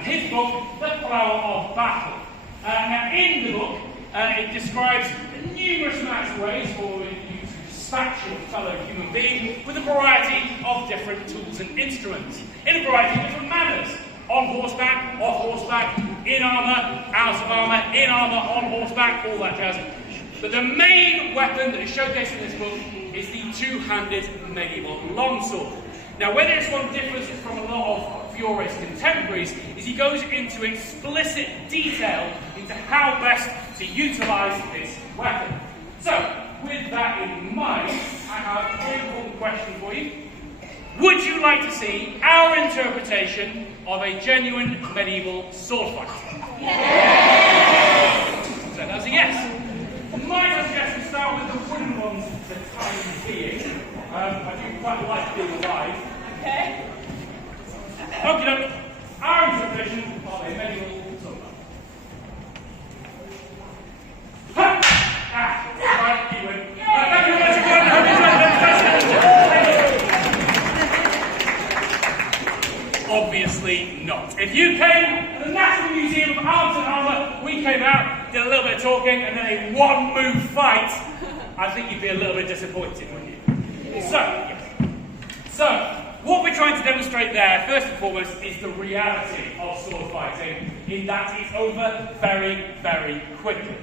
and his book, The Flower of Battle. Now, in the book, it describes numerous amounts of ways for you to dispatch your fellow human being with a variety of different tools and instruments, in a variety of different manners. On horseback, off horseback, in armour, out of armour, in armour, on horseback, all that jazz. But the main weapon that is showcased in this book is the two-handed medieval longsword. Now, where this one differs from a lot of Fiore's contemporaries is he goes into explicit detail into how best to utilise this weapon. So, with that in mind, I have a very important question for you. Would you like to see our interpretation of a genuine medieval sword fight? Yes! So that's a yes. My suggestion is start with the wooden ones for the time being. I do quite like being alive. Okay. Okay, our interpretation of a medieval sword fight. Ha! Ah! Right, you win. Thank you very much for Obviously not. If you came to the National Museum of Arms and Armour, we came out, did a little bit of talking, and then a one-move fight, I think you'd be a little bit disappointed, wouldn't you? So, what we're trying to demonstrate there, first and foremost, is the reality of sword fighting, in that it's over very, very quickly.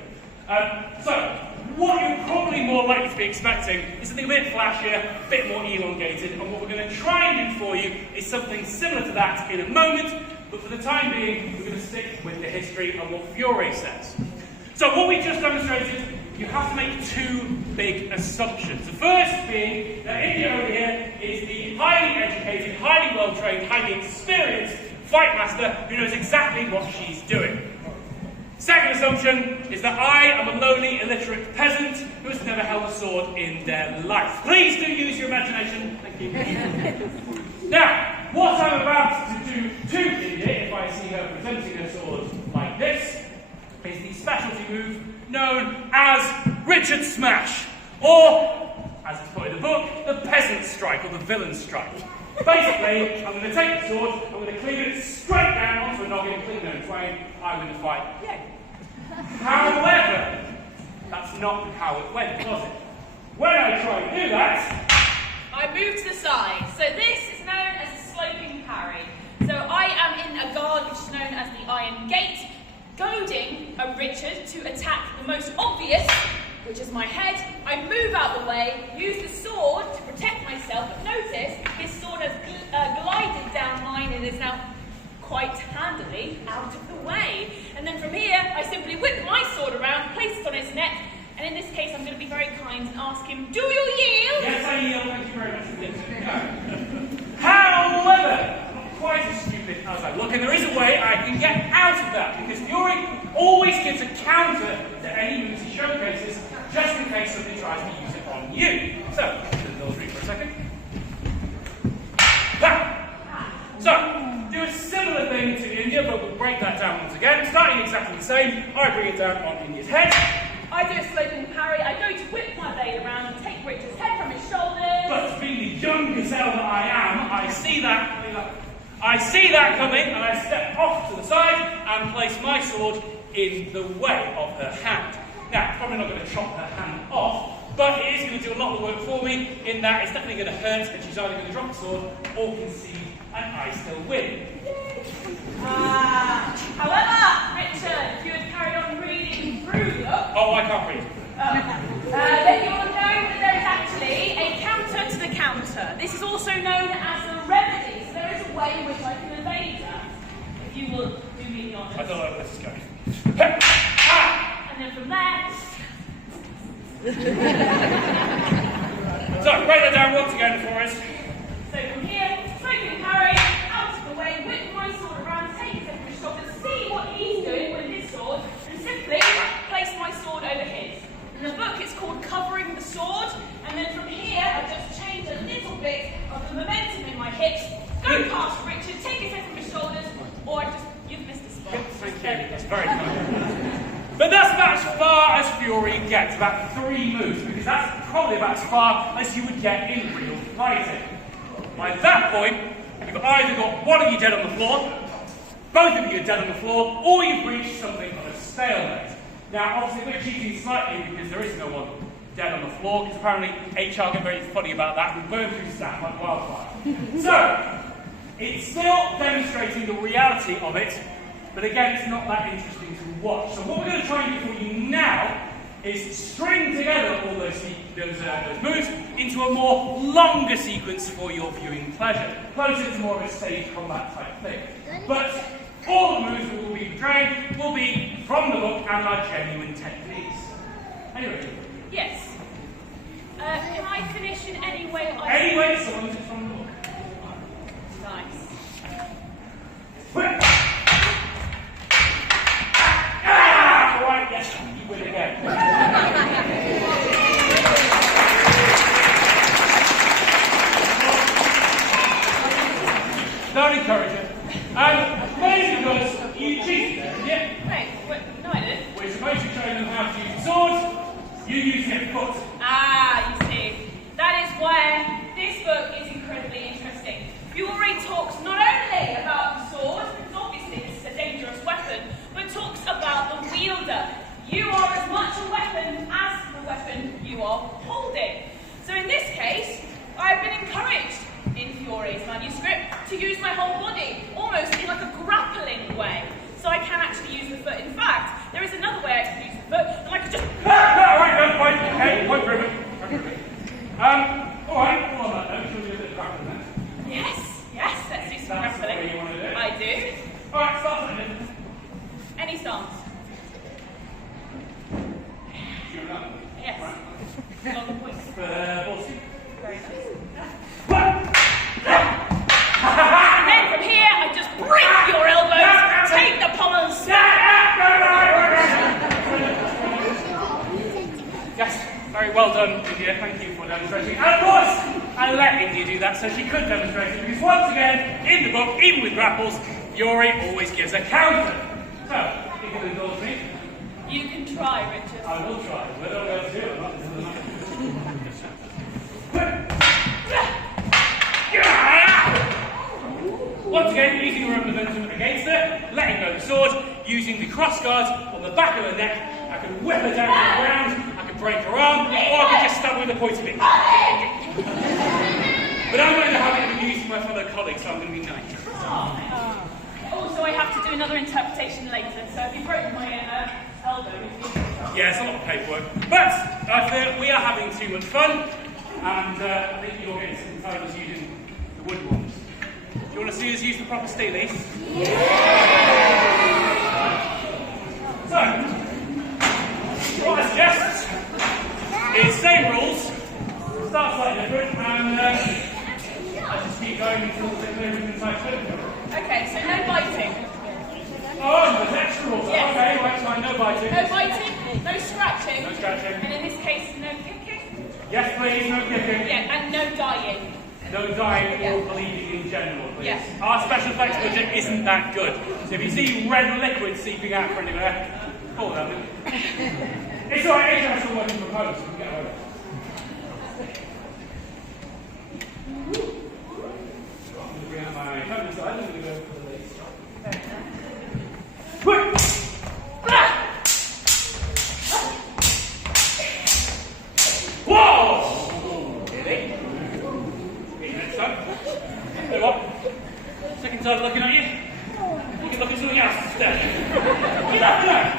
What you're probably more likely to be expecting is something a bit flashier, a bit more elongated, and what we're going to try and do for you is something similar to that in a moment, but for the time being, we're going to stick with the history and what Fiore says. So what we just demonstrated, you have to make two big assumptions. The first being that India over here is the highly educated, highly well-trained, highly experienced fight master who knows exactly what she's doing. Second assumption is that I am a lowly, illiterate peasant who has never held a sword in their life. Please do use your imagination. Thank you. Now, what I'm about to do to India, if I see her presenting her sword like this, is the specialty move known as Richard Smash, or, as it's put in the book, the peasant strike, or the villain strike. Basically, I'm going to take the sword, I'm going to cleave it straight down onto a noggin, clean it in twain, I'm going to fight. Yay. However, that's not how it went, was it? When I tried to do that, I moved to the side. So this is known as a sloping parry. So I am in a guard which is known as the Iron Gate, goading a Richard to attack the most obvious, which is my head. I move out the way, use the sword to protect myself, but notice his sword has glided down mine and is now quite handily out of the way. And then from here, I simply whip my sword around, place it on his neck, and in this case, I'm going to be very kind and ask him, do you yield? Yes, I yield. Thank you very much for this. However, I'm not quite as stupid as I look, and there is a way I can get out of that, because Fiore always gives a counter to any moves he showcases, just in case somebody tries to use it on you. So, let's do the military for a second. So, do a similar thing to India, but we'll break that down once again. Starting exactly the same, I bring it down on India's head. I do a sloping parry. I go to whip my blade around and take Richard's head from his shoulders. But being the young gazelle that I am, I see that coming, and I step off to the side and place my sword in the way of her hand. Now, probably not going to chop her hand off, but it is going to do a lot of the work for me, in that it's definitely going to hurt, and she's either going to drop the sword or concede, and I still win. However, Richard, if you had carried on reading through the book... Oh, I can't read. Then you'll know that there is actually a counter to the counter. This is also known as a remedy, so there is a way in which I can evade that. If you will do me the honours. I don't know where this is going. And then from there... So, break that down once again for us. So from here, sloping parry, out of the way, whip my sword around, take it over his shoulder, see what he's doing with his sword, and simply place my sword over his. In the book it's called covering the sword, and then from here I just change a little bit of the momentum in my hips, go past Richard, take his head from his shoulders, or you've missed a spot. Thank you, that's very kind. But that's about as far as Fiore gets, about 3 moves, because that's probably about as far as you would get in real fighting. By that point, you've either got one of you dead on the floor, both of you are dead on the floor, or you've reached something of a stalemate. Now, obviously, we're cheating slightly because there is no one dead on the floor, because apparently HR get very funny about that. We burn through staff like wildfire. So, it's still demonstrating the reality of it, but again, it's not that interesting to watch. So what we're going to try and do for you now is string together all those moves into a more longer sequence for your viewing pleasure. Closer to more of a stage combat type thing. But all the moves that will be portrayed will be from the book and are genuine techniques. Anyway. Yes. Can I finish in any way Any way, so long as it's from the book. Nice. Alright, yes, you win again. Don't encourage it. Mainly because you cheated there, yeah? Wait, no I didn't. We're supposed to train them how to use the sword, you use your foot. Ah, you see. That is where this book is incredibly interesting. Fiore talks not only about the sword, because obviously this is a dangerous weapon, but talks about the wielder. You are as much a weapon as the weapon you are holding. So in this case, I've been encouraged in Fiore's manuscript to use my whole body, almost in like a grappling way. So I can actually use the foot. In fact, there is another way I can use the foot, and I could just... Alright, okay, point prove it. Alright, all on that note, shall we do a bit of grappling then? Yes, let's do some That's grappling. the way you want to do it? I do. Alright, start something. Any stance? Sure enough. Yes. Right. Long point. Bossy. Very nice. And then from here, I just break your elbows, take the pommels. Yes, very well done, India. Thank you for demonstrating. And of course, I let India do that so she could demonstrate it, because once again, in the book, even with grapples, Fiore always gives a counter. So, you can indulge me. You can try, Richard. I will try. Whether I'm able to do it or not, this is another. Once again, using your own momentum against her, letting go the sword, using the cross guard on the back of her neck, I can whip her down to the ground, I can break her arm, or I can just stab her with the point of it. But I'm going to have it used for my fellow colleagues, so I'm going to be nice. Also, I have to do another interpretation later, so if you broke my elbow... Yeah, it's a lot of paperwork. But I feel we are having too much fun, and I think you're getting sick and tired of us using the wood ones. Do you want to see us use the proper steelies? So, what I suggest is same rules, start slightly different, and I just keep going until the everything's like Okay, so no biting. Oh, there's extra rules. Yes. Okay, right, fine, no biting. No biting, no scratching. No scratching. And in this case, no kicking. Yes, please, no kicking. Yeah, and no dying. No dying or bleeding in general, please. Yes. Our special effects budget isn't that good. So if you see red liquid seeping out from anywhere, pull that in. It's alright, it's actually working from home, so we can get away. I'm going to bring out my coat inside, I'm going to go for the lace. Quick! Whoa! Really? Hey, what? Second time looking at you? You can look at something else instead. Get up there!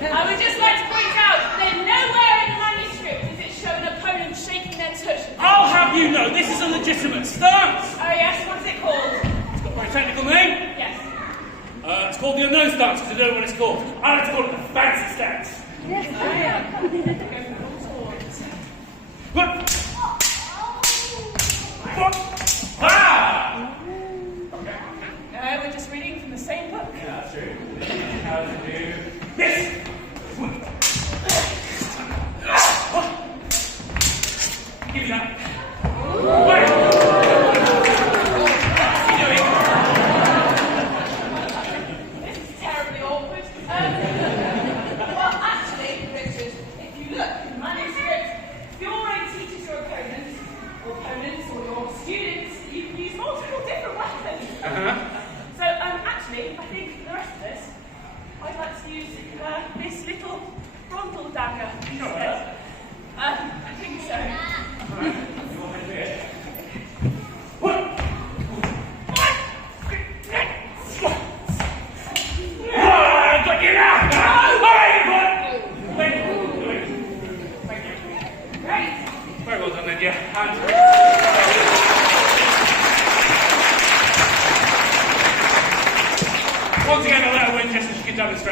I would just like to point out that nowhere in the manuscript does it show an opponent shaking their tush. I'll have you know, this is a legitimate stance! Oh yes, what's it called? It's got a very technical name. Yes. It's called the unknown stance, because I don't know what it's called. I like to call it the fancy stance. What? Ah! Okay. We're just reading from the same book. Yeah, that's true. How to do this. Give me that. Wait. This is terribly awkward. Well, actually, Richard, if you look in the manuscript, Fiore teaches your opponents, or your students, you can use multiple different weapons. So, actually, I think use this little frontal dagger You got instead. I think so. Alright, you want me to do it? What? Got you now! Alright, thank you. Great. Very well done, then, yeah. Once again, I'll let her win just so she can demonstrate.